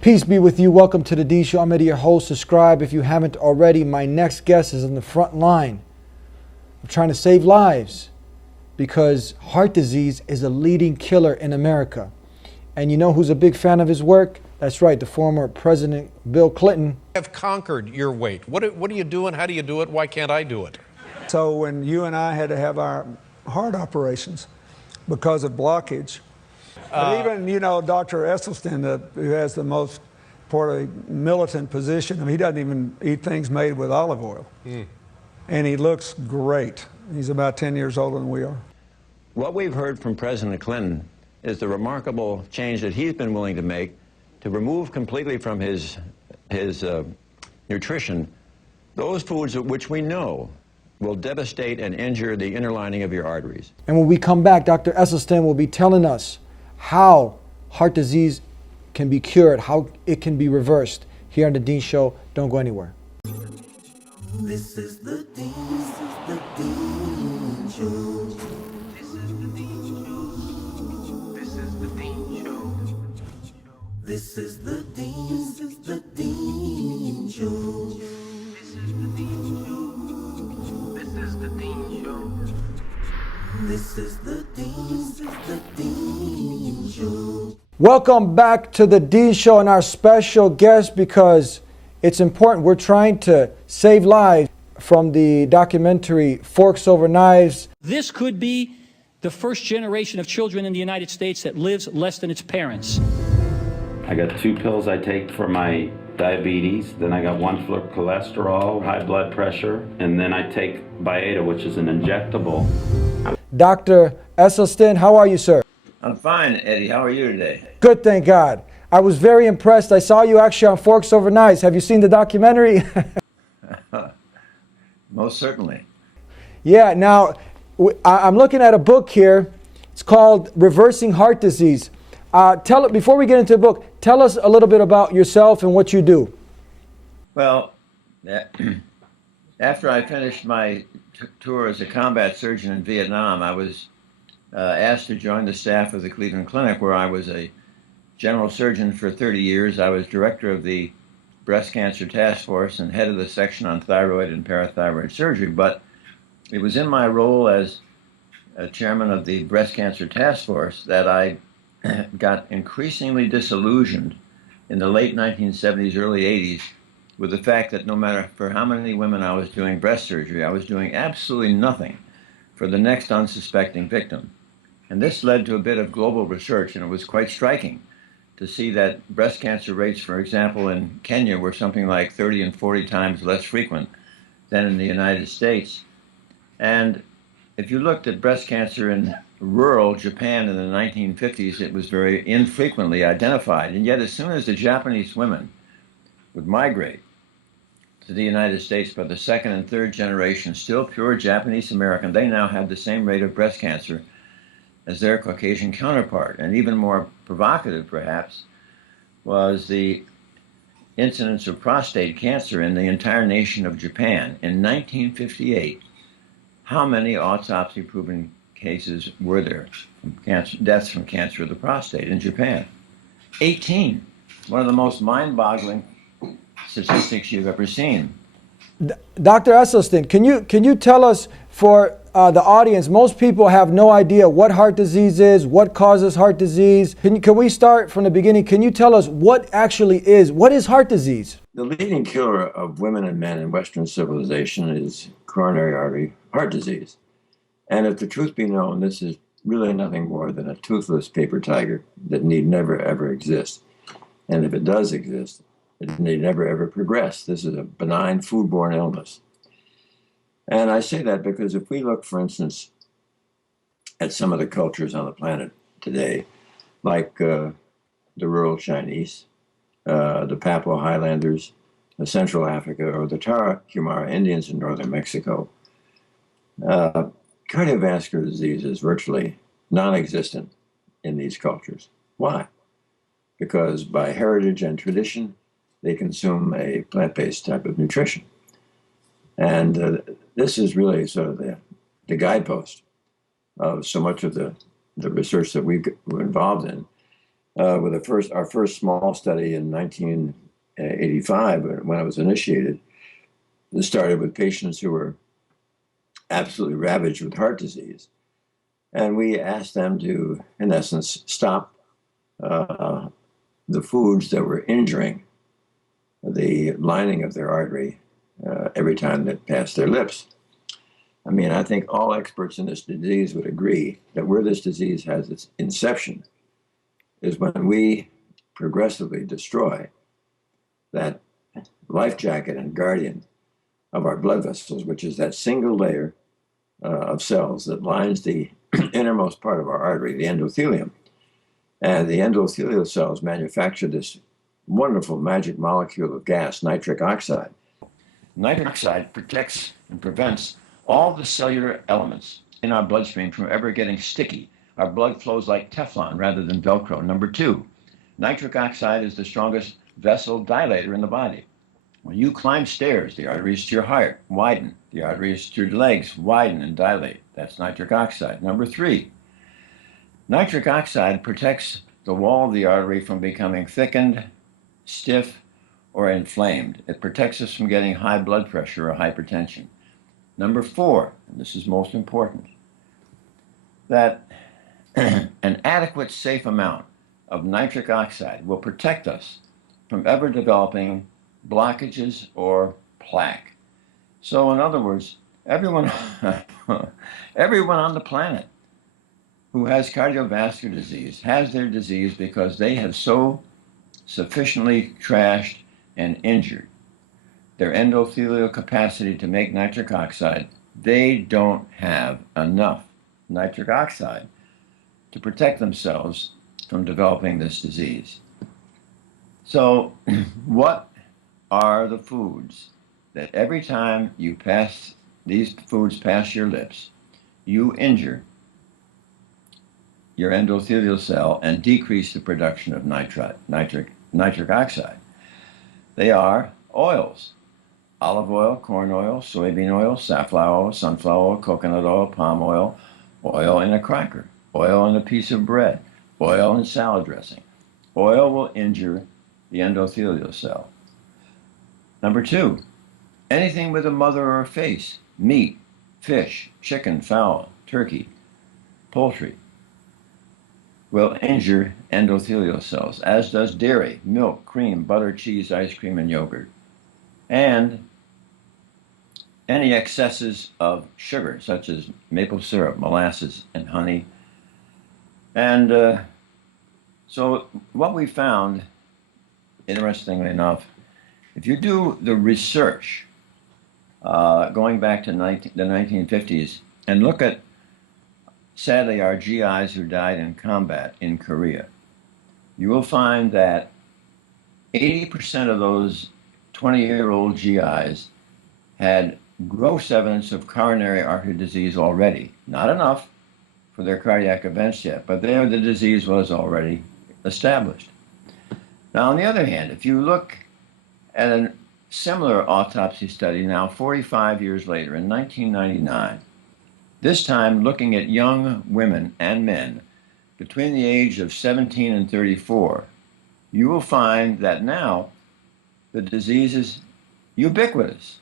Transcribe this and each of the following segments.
Peace be with you. Welcome to the Dean Show. I'm Eddie, your host. Subscribe if you haven't already. My next guest is on the front line. I'm trying to save lives because heart disease is a leading killer in America. And you know who's a big fan of his work? That's right, the former President Bill Clinton. Have conquered your weight. What are you doing? How do you do it? Why can't I do it? So when you and I had to have our heart operations because of blockage, but even, you know, Dr. Esselstyn, who has the most militant position, I mean, he doesn't even eat things made with olive oil. And he looks great. He's about 10 years older than we are. What we've heard from President Clinton is the remarkable change that he's been willing to make to remove completely from his nutrition those foods which we know will devastate and injure the inner lining of your arteries. And when we come back, Dr. Esselstyn will be telling us how heart disease can be cured, how it can be reversed. Here on The Dean Show, don't go anywhere. This is the Dean Show. This is the Dean Show. This is the Dean Show. This is the Dean Show. This is the Dean Show. This is the Dean Show. This is the Dean Show. This is the Dean Show. Welcome back to The Dean Show and our special guest, because it's important. We're trying to save lives from the documentary Forks Over Knives. This could be the first generation of children in the United States that lives less than its parents. I got 2 pills I take for my diabetes, then I got 1 for cholesterol, high blood pressure, and then I take Byetta, which is an injectable. Dr. Esselstyn, how are you, sir? I'm fine, Eddie. How are you today? Good, thank God. I was very impressed. I saw you actually on Forks Over Knives. Have you seen the documentary? Most certainly. Yeah, now I'm looking at a book here. It's called Reversing Heart Disease. Before we get into the book, tell us a little bit about yourself and what you do. Well, after I finished my tour as a combat surgeon in Vietnam, I was asked to join the staff of the Cleveland Clinic, where I was a general surgeon for 30 years. I was director of the breast cancer task force and head of the section on thyroid and parathyroid surgery. But it was in my role as chairman of the breast cancer task force that I got increasingly disillusioned in the late 1970s, early 80s, with the fact that no matter for how many women I was doing breast surgery, I was doing absolutely nothing for the next unsuspecting victim. And this led to a bit of global research, and it was quite striking to see that breast cancer rates, for example, in Kenya were something like 30 and 40 times less frequent than in the United States. And if you looked at breast cancer in rural Japan in the 1950s, it was very infrequently identified. And yet as soon as the Japanese women would migrate to the United States, by the 2nd and 3rd generation, still pure Japanese American, they now had the same rate of breast cancer as their Caucasian counterpart. And even more provocative, perhaps, was the incidence of prostate cancer in the entire nation of Japan. In 1958, how many autopsy-proven cases were there from cancer, deaths from cancer of the prostate in Japan? 18. One of the most mind-boggling statistics you've ever seen. Dr. Esselstyn, can you tell us, for the audience, most people have no idea what heart disease is, what causes heart disease. Can we start from the beginning? Can you tell us what is heart disease? The leading killer of women and men in Western civilization is coronary artery heart disease. And if the truth be known, this is really nothing more than a toothless paper tiger that need never ever exist. And if it does exist, it need never ever progress. This is a benign foodborne illness. And I say that because if we look, for instance, at some of the cultures on the planet today, like the rural Chinese, the Papua Highlanders, the Central Africa, or the Tarahumara Indians in northern Mexico, cardiovascular disease is virtually non-existent in these cultures. Why? Because by heritage and tradition, they consume a plant-based type of nutrition. And this is really sort of the guidepost of so much of the the research that we were involved in with our first small study in 1985 when it was initiated. It started with patients who were absolutely ravaged with heart disease. And we asked them to, in essence, stop the foods that were injuring the lining of their artery every time that passed their lips. I mean, I think all experts in this disease would agree that where this disease has its inception is when we progressively destroy that life jacket and guardian of our blood vessels, which is that single layer of cells that lines the innermost part of our artery, the endothelium. And the endothelial cells manufacture this wonderful magic molecule of gas, nitric oxide. Nitric oxide protects and prevents all the cellular elements in our bloodstream from ever getting sticky. Our blood flows like Teflon rather than Velcro. Number two, nitric oxide is the strongest vessel dilator in the body. When you climb stairs, the arteries to your heart widen. The arteries to your legs widen and dilate. That's nitric oxide. Number three, nitric oxide protects the wall of the artery from becoming thickened, stiff, or inflamed. It protects us from getting high blood pressure or hypertension. Number four, and this is most important, that an adequate, safe amount of nitric oxide will protect us from ever developing blockages or plaque. So in other words, everyone on the planet who has cardiovascular disease has their disease because they have so sufficiently trashed and injured their endothelial capacity to make nitric oxide. They don't have enough nitric oxide to protect themselves from developing this disease. So what are the foods that every time you pass these foods past your lips, you injure your endothelial cell and decrease the production of nitric oxide? They are oils: olive oil, corn oil, soybean oil, safflower oil, sunflower oil, coconut oil, palm oil, oil in a cracker, oil in a piece of bread, oil in salad dressing. Oil will injure the endothelial cell. Number two, anything with a mother or a face: meat, fish, chicken, fowl, turkey, poultry, will injure endothelial cells, as does dairy, milk, cream, butter, cheese, ice cream, and yogurt. And any excesses of sugar, such as maple syrup, molasses, and honey. And so what we found, interestingly enough, if you do the research going back to the 1950s and look at, sadly, our GIs who died in combat in Korea, you will find that 80% of those 20-year-old GIs had gross evidence of coronary artery disease already. Not enough for their cardiac events yet, but there the disease was already established. Now, on the other hand, if you look at a similar autopsy study now 45 years later, in 1999, this time looking at young women and men between the age of 17 and 34, you will find that now the disease is ubiquitous.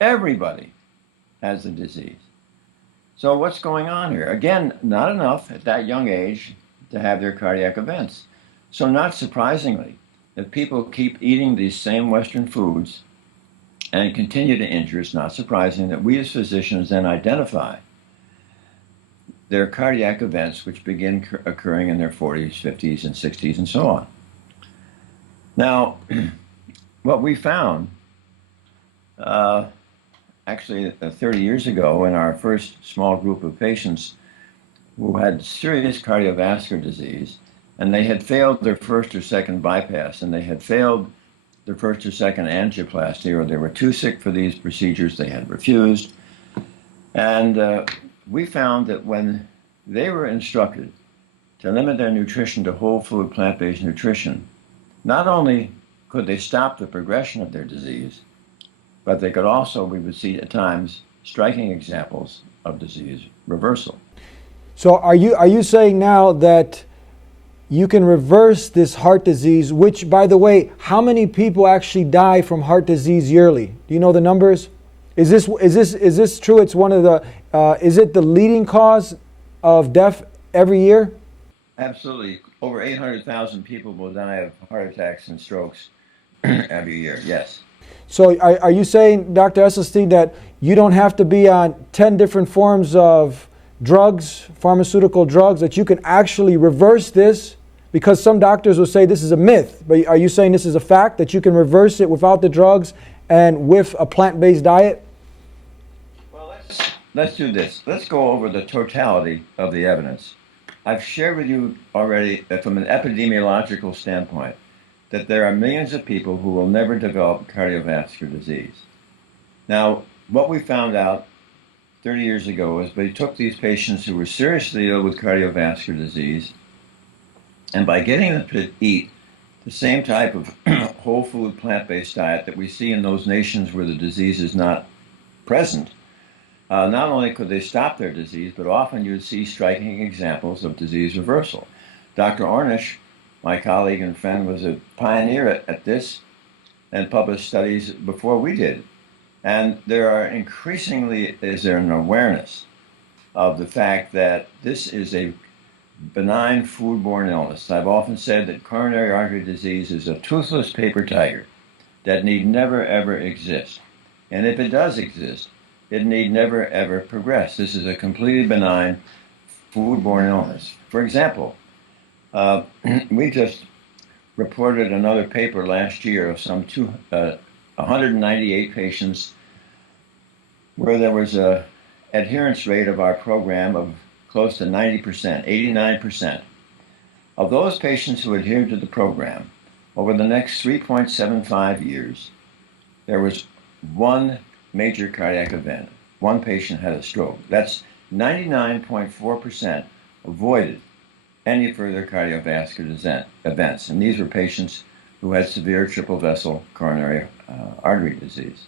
Everybody has the disease. So what's going on here? Again, not enough at that young age to have their cardiac events. So not surprisingly, if people keep eating these same Western foods and continue to injure, it's not surprising that we as physicians then identify their cardiac events, which begin occurring in their 40s, 50s, and 60s, and so on. Now, what we found, actually 30 years ago in our first small group of patients who had serious cardiovascular disease, and they had failed their first or second bypass, and they had failed their first or second angioplasty, or they were too sick for these procedures, they had refused. And we found that when they were instructed to limit their nutrition to whole food, plant-based nutrition, not only could they stop the progression of their disease, but they could also, we would see at times, striking examples of disease reversal. So are you saying now that you can reverse this heart disease, which, by the way, how many people actually die from heart disease yearly? Do you know the numbers? Is this true? It's one of the, is it the leading cause of death every year? Absolutely. Over 800,000 people will die of heart attacks and strokes every year, yes. So are you saying, Dr. Esselstyn, that you don't have to be on 10 different forms of drugs, pharmaceutical drugs, that you can actually reverse this? Because some doctors will say this is a myth, but are you saying this is a fact, that you can reverse it without the drugs and with a plant-based diet? Well, let's do this. Let's go over the totality of the evidence. I've shared with you already that from an epidemiological standpoint, that there are millions of people who will never develop cardiovascular disease. Now, what we found out 30 years ago is we took these patients who were seriously ill with cardiovascular disease, and by getting them to eat the same type of whole food plant-based diet that we see in those nations where the disease is not present, not only could they stop their disease, but often you'd see striking examples of disease reversal. Dr. Ornish, my colleague and friend, was a pioneer at this and published studies before we did. And there are increasingly, is there an awareness of the fact that this is a benign foodborne illness. I've often said that coronary artery disease is a toothless paper tiger that need never ever exist. And if it does exist, it need never ever progress. This is a completely benign foodborne illness. For example, we just reported another paper last year of some 198 patients where there was a adherence rate of our program of close to 90%, 89%. Of those patients who adhered to the program, over the next 3.75 years, there was one major cardiac event. One patient had a stroke. That's 99.4% avoided any further cardiovascular events. And these were patients who had severe triple vessel coronary artery disease.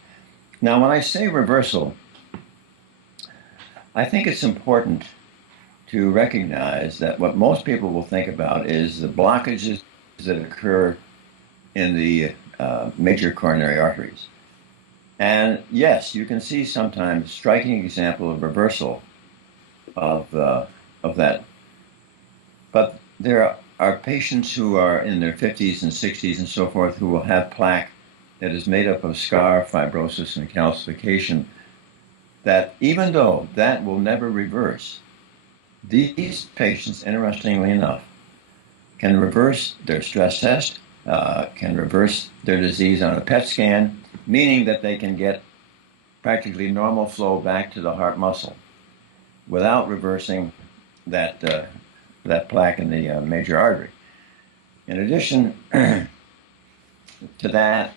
Now, when I say reversal, I think it's important to recognize that what most people will think about is the blockages that occur in the major coronary arteries. And yes, you can see sometimes striking example of reversal of that. But there are patients who are in their 50s and 60s and so forth who will have plaque that is made up of scar, fibrosis, and calcification, that even though that will never reverse, these patients, interestingly enough, can reverse their stress test, can reverse their disease on a PET scan, meaning that they can get practically normal flow back to the heart muscle without reversing that plaque in the major artery. In addition to that,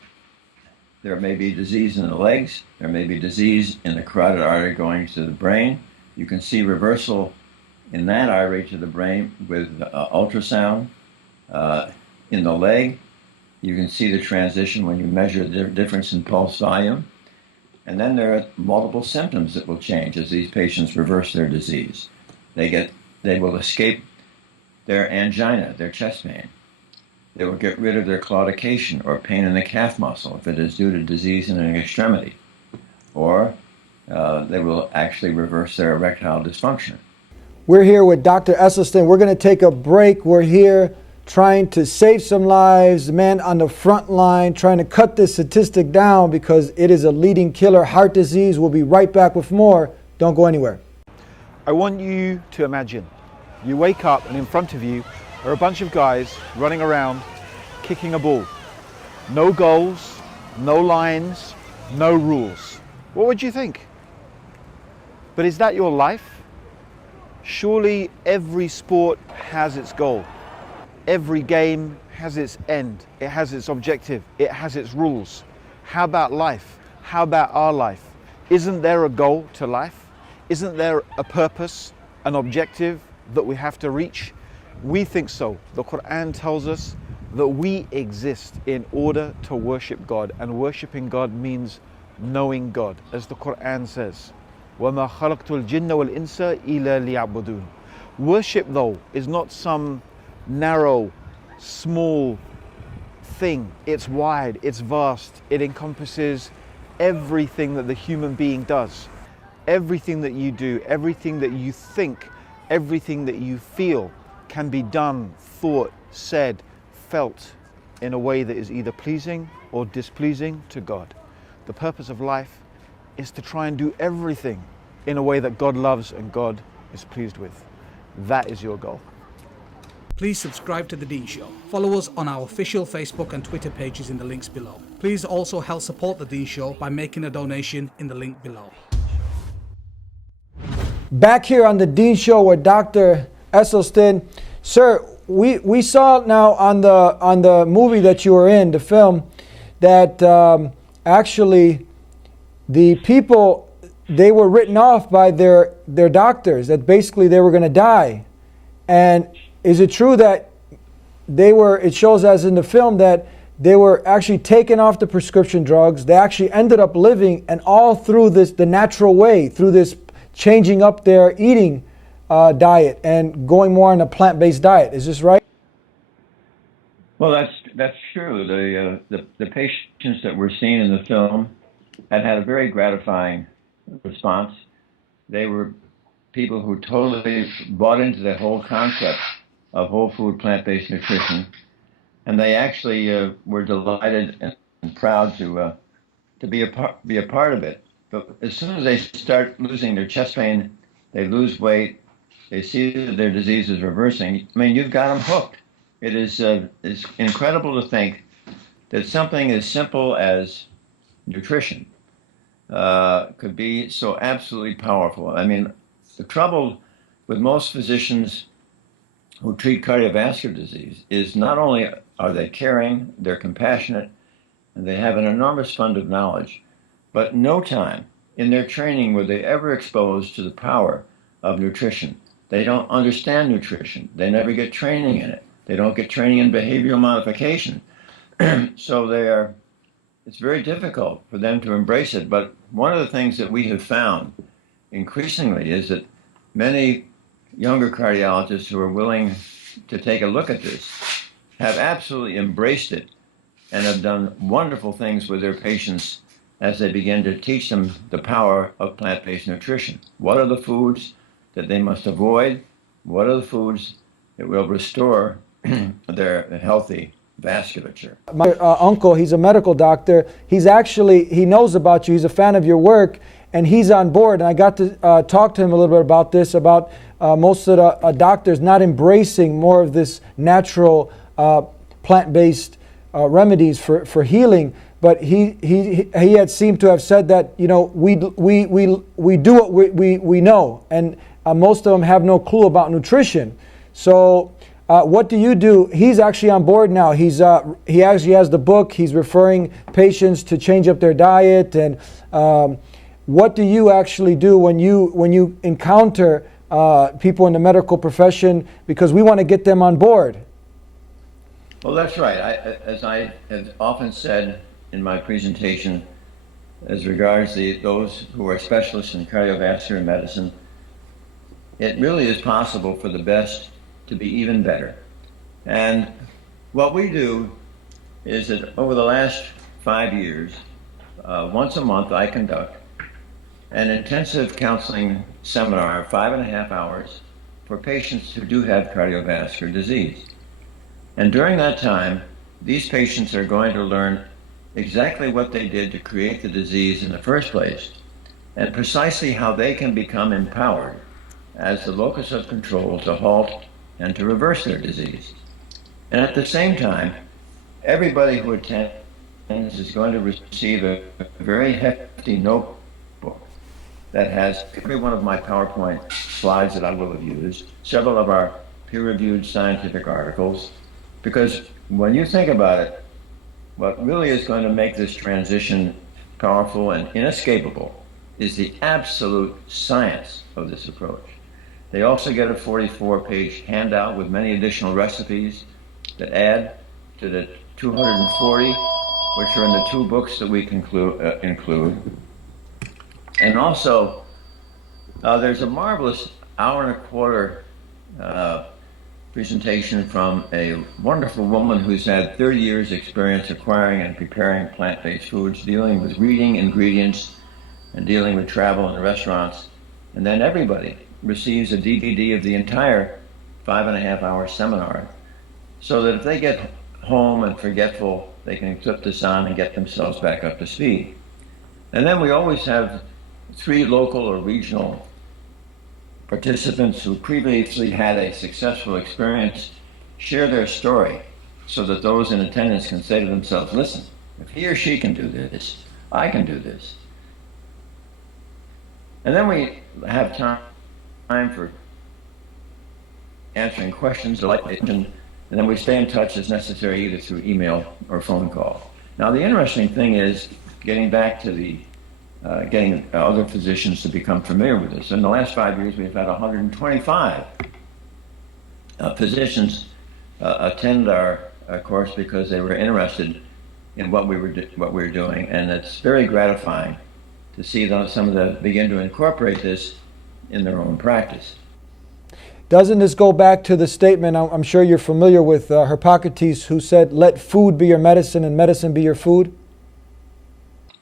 there may be disease in the legs, there may be disease in the carotid artery going to the brain. You can see reversal in that artery to the brain with ultrasound. In the leg, you can see the transition when you measure the difference in pulse volume. And then there are multiple symptoms that will change as these patients reverse their disease. They will escape their angina, their chest pain. They will get rid of their claudication or pain in the calf muscle if it is due to disease in an extremity. Or they will actually reverse their erectile dysfunction. We're here with Dr. Esselstyn. We're going to take a break. We're here trying to save some lives, the man on the front line, trying to cut this statistic down because it is a leading killer, heart disease. We'll be right back with more. Don't go anywhere. I want you to imagine you wake up and in front of you are a bunch of guys running around kicking a ball. No goals, no lines, no rules. What would you think? But is that your life? Surely every sport has its goal. Every game has its end. It has its objective. It has its rules. How about life? How about our life? Isn't there a goal to life? Isn't there a purpose, an objective that we have to reach? We think so. The Quran tells us that we exist in order to worship God, and worshiping God means knowing God. As the Quran says, وَمَا خَلَقْتُ الْجِنَّ وَالْإِنسَ إِلَّا لِيَعْبُدُونَ. Worship, though, is not some narrow, small thing. It's wide, it's vast. It encompasses everything that the human being does. Everything that you do, everything that you think, everything that you feel can be done, thought, said, felt in a way that is either pleasing or displeasing to God. The purpose of life is to try and do everything in a way that God loves and God is pleased with. That is your goal. Please subscribe to The Dean Show. Follow us on our official Facebook and Twitter pages in the links below. Please also help support The Dean Show by making a donation in the link below. Back here on The Dean Show with Dr. Esselstyn. Sir, we saw now on the movie that you were in, the film, that actually the people, they were written off by their doctors, that basically they were going to die. And is it true that it shows as in the film that they were actually taken off the prescription drugs, they actually ended up living, and all through the natural way, through this changing up their eating diet and going more on a plant-based diet. Is this right? Well, that's true. The patients that were seen in the film had a very gratifying response. They were people who totally bought into the whole concept of whole food plant-based nutrition, and they actually were delighted and proud to be a part of it. But as soon as they start losing their chest pain, they lose weight, they see that their disease is reversing, I mean, you've got them hooked. It is it's incredible to think that something as simple as nutrition could be so absolutely powerful. I mean, the trouble with most physicians who treat cardiovascular disease is not only are they caring, they're compassionate, and they have an enormous fund of knowledge, but no time in their training were they ever exposed to the power of nutrition. They don't understand nutrition. They never get training in it. They don't get training in behavioral modification. So it's very difficult for them to embrace it. But one of the things that we have found increasingly is that many younger cardiologists who are willing to take a look at this have absolutely embraced it and have done wonderful things with their patients as they begin to teach them the power of plant-based nutrition. What are the foods that they must avoid? What are the foods that will restore their healthy vasculature? My uncle, he's a medical doctor. He knows about you. He's a fan of your work, and he's on board. And I got to talk to him a little bit about this, about most of the doctors not embracing more of this natural plant-based remedies for healing. But he had seemed to have said that, you know, we do what we know, and most of them have no clue about nutrition. So what do you do? He's actually on board now. He actually has the book. He's referring patients to change up their diet. And what do you actually do when you encounter people in the medical profession, because we want to get them on board? Well, that's right. As I have often said in my presentation, as regards those who are specialists in cardiovascular medicine, it really is possible for the best to be even better. And what we do is that over the last 5 years, once a month I conduct an intensive counseling seminar, 5.5 hours, for patients who do have cardiovascular disease. And during that time, these patients are going to learn exactly what they did to create the disease in the first place, and precisely how they can become empowered as the locus of control to halt and to reverse their disease. And at the same time, everybody who attends is going to receive a very hefty notebook that has every one of my PowerPoint slides that I will have used, several of our peer-reviewed scientific articles, because when you think about it, what really is going to make this transition powerful and inescapable is the absolute science of this approach. They also get a 44-page handout with many additional recipes that add to the 240, which are in the 2 books that we include. And also, there's a marvelous hour-and-a-quarter presentation from a wonderful woman who's had 30 years experience acquiring and preparing plant-based foods, dealing with reading ingredients and dealing with travel and restaurants. And then everybody receives a DVD of the entire 5.5-hour seminar, so that if they get home and forgetful, they can flip this on and get themselves back up to speed. And then we always have 3 local or regional participants who previously had a successful experience share their story, so that those in attendance can say to themselves, listen, if he or she can do this, I can do this. And then we have time for answering questions, and then we stay in touch as necessary, either through email or phone call. Now, the interesting thing is getting back to the getting other physicians to become familiar with this. In the last 5 years, we've had 125 physicians attend our course because they were interested in what we were doing, and it's very gratifying to see some of them begin to incorporate this in their own practice. Doesn't this go back to the statement I'm sure you're familiar with, Hippocrates, who said, let food be your medicine and medicine be your food?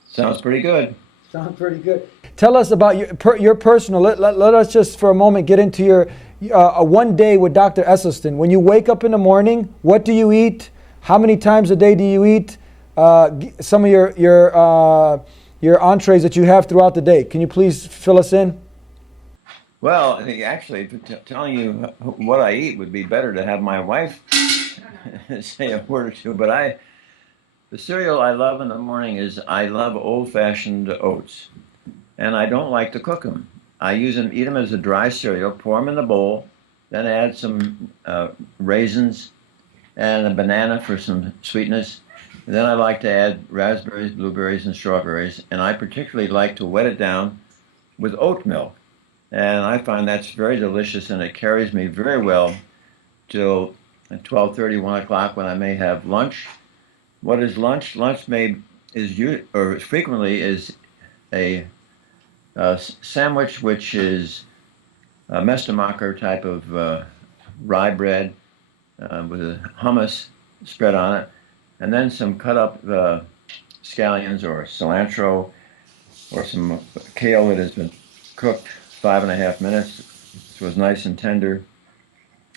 Sounds pretty good. Sounds pretty good. Tell us about your personal, let us just for a moment get into your one day with Dr. Esselstyn. When you wake up in the morning, what do you eat? How many times a day do you eat? Some of your entrees that you have throughout the day. Can you please fill us in? Well, I think actually telling you what I eat would be better to have my wife say a word or two, but the cereal I love in the morning is I love old-fashioned oats, and I don't like to cook them. I eat them as a dry cereal, pour them in the bowl, then add some raisins and a banana for some sweetness. And then I like to add raspberries, blueberries, and strawberries, and I particularly like to wet it down with oat milk. And I find that's very delicious, and it carries me very well till 12:30, 1 o'clock, when I may have lunch. What is lunch? Lunch frequently is a sandwich, which is a Mestemacher type of rye bread with a hummus spread on it, and then some cut up scallions or cilantro or some kale that has been cooked 5.5 minutes, so it's nice and tender,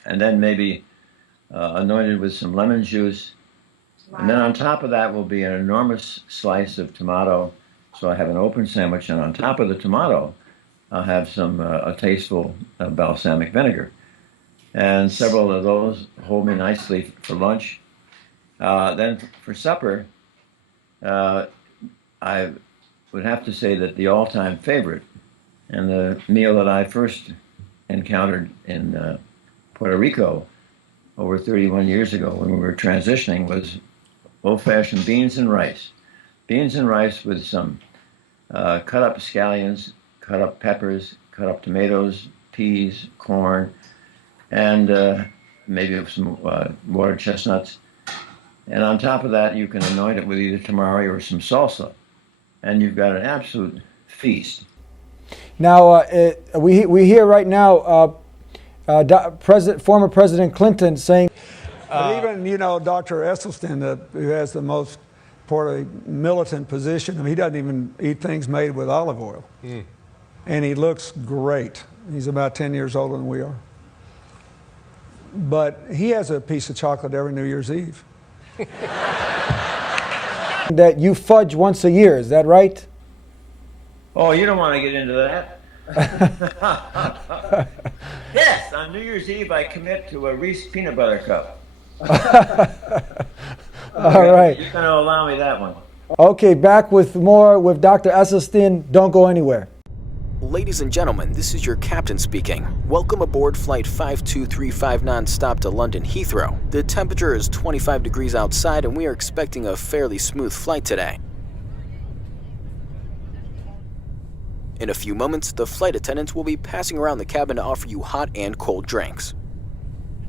and then maybe anointed with some lemon juice. Wow. And then on top of that will be an enormous slice of tomato. So I have an open sandwich, and on top of the tomato, I'll have some a tasteful balsamic vinegar. And several of those hold me nicely for lunch. Then for supper, I would have to say that the all-time favorite, and the meal that I first encountered in Puerto Rico over 31 years ago when we were transitioning, was old-fashioned beans and rice. Beans and rice with some cut up scallions, cut up peppers, cut up tomatoes, peas, corn, and maybe some watered chestnuts. And on top of that, you can anoint it with either tamari or some salsa, and you've got an absolute feast. Now, we hear right now former President Clinton saying... But even, Dr. Esselstyn, who has the most militant position, he doesn't even eat things made with olive oil. Mm. And he looks great. He's about 10 years older than we are. But he has a piece of chocolate every New Year's Eve. That you fudge once a year, is that right? Oh, you don't want to get into that. Yes, on New Year's Eve I commit to a Reese peanut butter cup. All right. You're going to allow me that one. Okay, back with more with Dr. Esselstyn. Don't go anywhere. Ladies and gentlemen, this is your captain speaking. Welcome aboard Flight 5235 nonstop to London Heathrow. The temperature is 25 degrees outside, and we are expecting a fairly smooth flight today. In a few moments, the flight attendants will be passing around the cabin to offer you hot and cold drinks.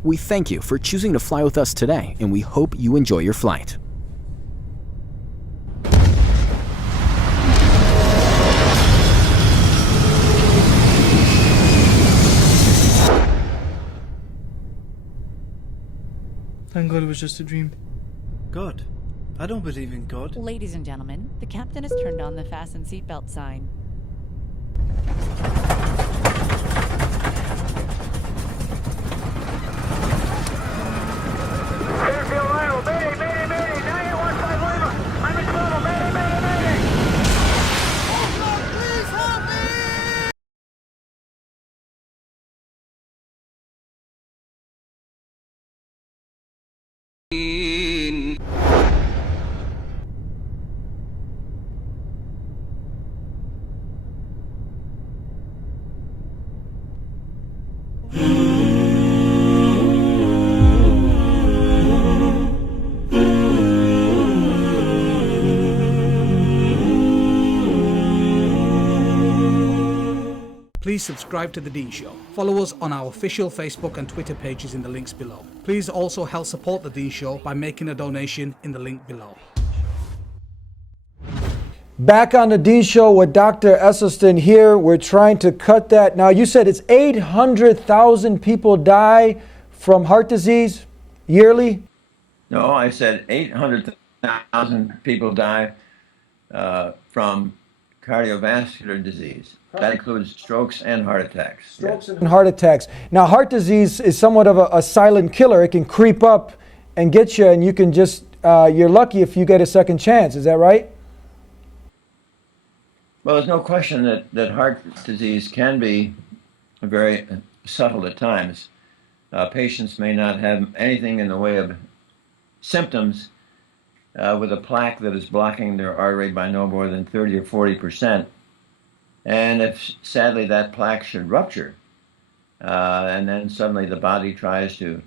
We thank you for choosing to fly with us today, and we hope you enjoy your flight. Thank God it was just a dream. God? I don't believe in God. Ladies and gentlemen, the captain has turned on the fasten seatbelt sign. Please subscribe to The Dean Show. Follow us on our official Facebook and Twitter pages in the links below. Please also help support The Dean Show by making a donation in the link below. Back on The Dean Show with Dr. Esselstyn here. We're trying to cut that. Now, you said it's 800,000 people die from heart disease yearly? No, I said 800,000 people die from cardiovascular disease. That includes strokes and heart attacks. Strokes and heart attacks. Now, heart disease is somewhat of a silent killer. It can creep up and get you, and you can just, you're lucky if you get a second chance. Is that right? Well, there's no question that heart disease can be very subtle at times. Patients may not have anything in the way of symptoms with a plaque that is blocking their artery by no more than 30 or 40%. And if sadly that plaque should rupture, and then suddenly the body tries to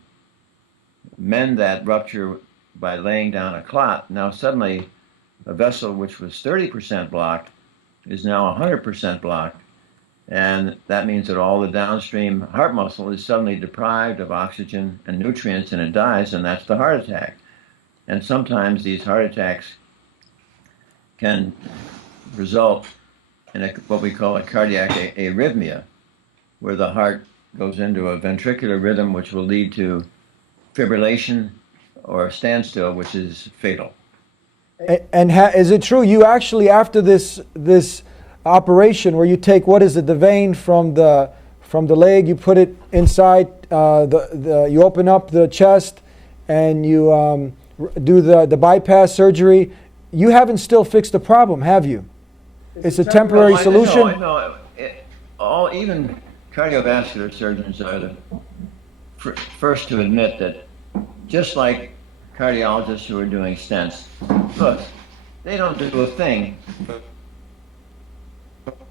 mend that rupture by laying down a clot, now suddenly a vessel which was 30% blocked is now 100% blocked. And that means that all the downstream heart muscle is suddenly deprived of oxygen and nutrients, and it dies, and that's the heart attack. And sometimes these heart attacks can result in what we call a cardiac arrhythmia, where the heart goes into a ventricular rhythm, which will lead to fibrillation or standstill, which is fatal. And is it true you actually, after this operation where you take, what is it, the vein from the leg, you put it inside, you open up the chest and you do the bypass surgery, you haven't still fixed the problem, have you? It's a temporary solution? No, even cardiovascular surgeons are the first to admit that, just like cardiologists who are doing stents, look, they don't do a thing for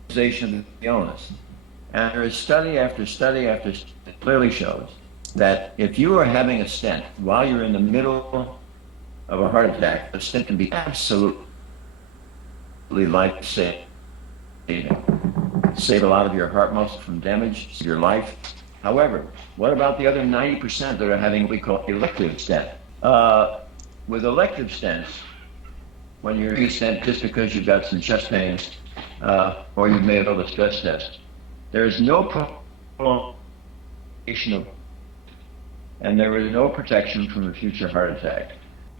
the illness. And there is study after study after study that clearly shows that if you are having a stent while you're in the middle of a heart attack, the stent can be absolutely life-saving. Save a lot of your heart muscle from damage, save your life. However, what about the other 90% that are having what we call elective stents? With elective stents, when you're in a stent just because you've got some chest pains or you've made a stress test, there is no prolongation of, and there is no protection from a future heart attack.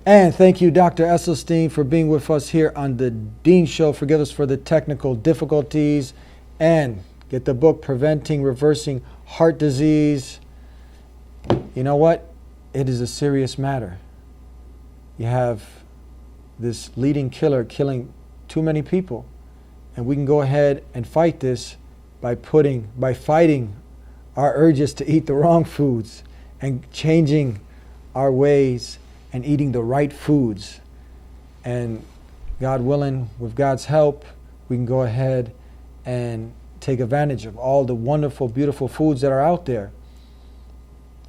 And thank you, Dr. Esselstyn, for being with us here on The Dean Show. Forgive us for the technical difficulties. And get the book, Preventing Reversing Heart Disease. You know what? It is a serious matter. You have this leading killer killing too many people. And we can go ahead and fight this by fighting our urges to eat the wrong foods and changing our ways and eating the right foods. And God willing, with God's help, we can go ahead and take advantage of all the wonderful, beautiful foods that are out there.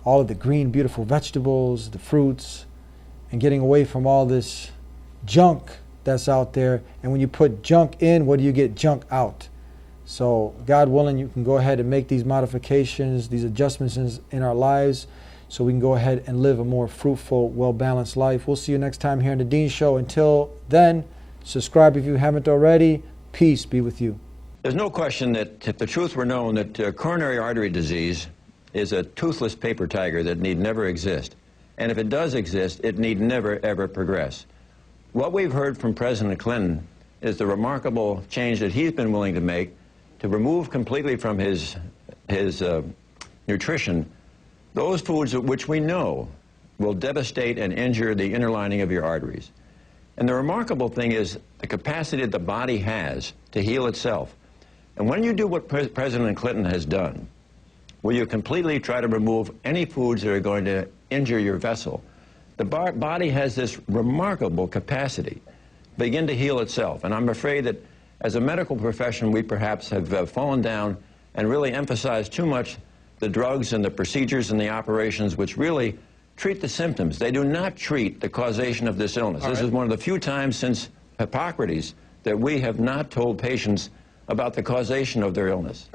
All of the green, beautiful vegetables, the fruits, and getting away from all this junk that's out there. And when you put junk in, what do you get? Junk out. So God willing, you can go ahead and make these modifications, these adjustments in our lives, so we can go ahead and live a more fruitful, well-balanced life. We'll see you next time here on The Dean Show. Until then, subscribe if you haven't already. Peace be with you. There's no question that if the truth were known that coronary artery disease is a toothless paper tiger that need never exist, And if it does exist, it need never, ever progress. What we've heard from President Clinton is the remarkable change that he's been willing to make to remove completely from his nutrition those foods which we know will devastate and injure the inner lining of your arteries. And the remarkable thing is the capacity that the body has to heal itself. And when you do what President Clinton has done, where you completely try to remove any foods that are going to injure your vessel, the body has this remarkable capacity to begin to heal itself. And I'm afraid that as a medical profession, we perhaps have fallen down and really emphasized too much the drugs and the procedures and the operations which really treat the symptoms. They do not treat the causation of this illness. This is one of the few times since Hippocrates that we have not told patients about the causation of their illness.